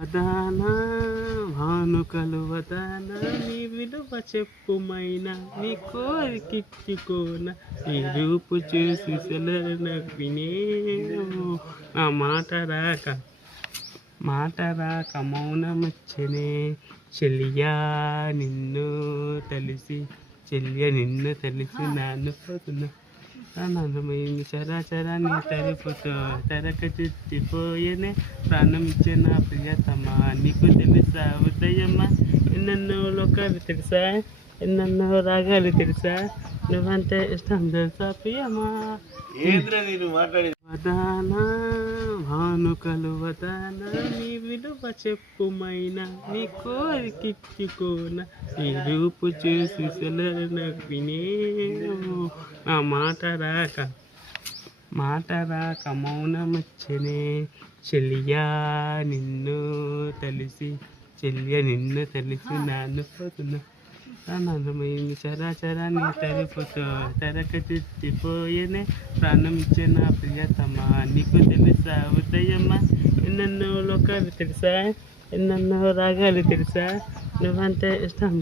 వదానా భానుకలు వదానా నీ విలువ చెప్పుమైనా నీ కోరికిచ్చుకోన నీ రూపు చూసి వినేమో నా మాట రాక మౌనమచ్చనే చెలియా నిన్ను నిన్ను తెలిసి నన్ను పోతున్నా ఆనందమైంది చరాచరాన్ని తరుపుతో తరక చుట్టిపోయేనే ప్రాణం ఇచ్చే నా ప్రియతమా నీకు తెలుసా ఉదయమా ఎన్నెన్నో లోకాలు తెలుసా ఎన్నెన్నో రాగాలు తెలుసా నువ్వంటే ఇష్టం తెలుసా ప్రియమా వదానా భానుకలు వదానా నీ విలువ చెప్పుమైనా నీ కోరికిచ్చుకోన నీ రూపు చూసి వినేమో నా మాట రాక మౌనమచ్చనే చెలియా నిన్ను తెలిసి నన్ను పోతున్నా ఆనందమైంది చరాచరాన్ని తరుపుతో తరక చుట్టిపోయేనే ప్రాణం ఇచ్చే నా ప్రియతమా నీకు తెలుసా ఉదయమా ఎన్నెన్నో లోకాలు తెలుసా ఎన్నెన్నో రాగాలు తెలుసా నువ్వంటే ఇష్టం